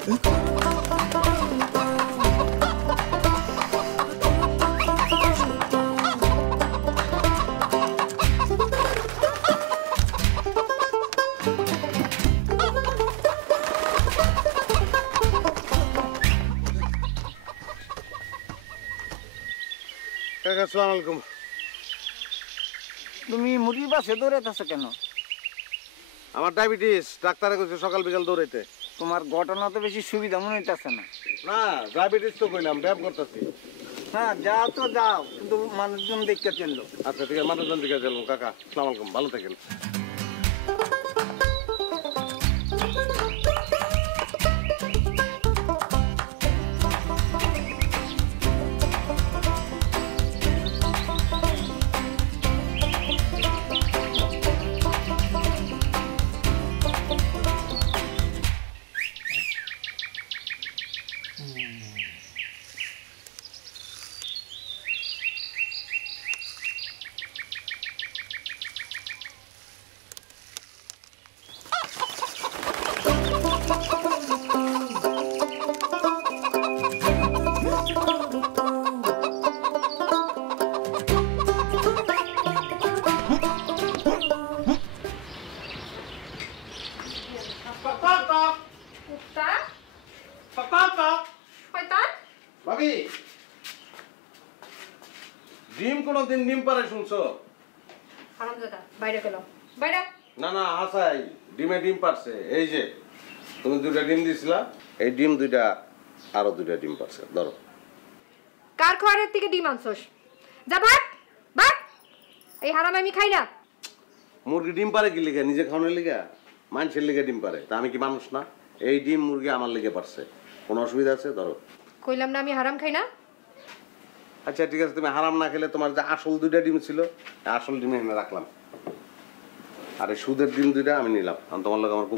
আসসালামু আলাইকুম। তুমি মুরগির বাসে দৌড়াইতেছো কেন? আমার ডায়াবেটিস, ডাক্তারে কইছে সকাল বিকাল দৌড়াইতে। তোমার ঘটনা তো বেশি সুবিধা মনে হইতেছে না। না, ডায়াবেটিস তো কইলাম, ব্যায়াম করতেছি। হ্যাঁ যাও তো যাও, কিন্তু মানুষজন দেখতে চললো। আচ্ছা ঠিক আছে, মানুষজন দিকে চলুন। কাকা আসসালামু আলাইকুম, ভালো থাকেন। ভাবি, ডিম কোনদিন ডিম পারে শুনছো? বাইরে গেল বাইরে। না না, হাসাই ডিমে ডিম পারছে। এই যে তুমি দুইটা ডিম দিছিলা, এই ডিম দুইটা আরো দুইটা ডিম পারছে। ধরো। কার খাওয়ারের থেকে ডিম আনছস? যা ভাগ ভাগ, এই হারাম আমি খাই না। মুরগি ডিম পারে কি লিগা? নিজে খাওয়ানোর লিগা? মানুষের লিগা ডিম পারে, তা আমি কি মানুষ না? এই ডিম মুরগি আমার লিগে পারছে, কোনো অসুবিধা আছে? ধরো। কইলাম না আমি হারাম খাই না। আচ্ছা ঠিক আছে, তুমি হারাম না খেলে তোমার যে আসল দুইটা ডিম ছিল, আসল ডিম এনে রাখলাম, আর এই সুদের ডিম দুইটা আমি নিলাম। তোমার লোক আমার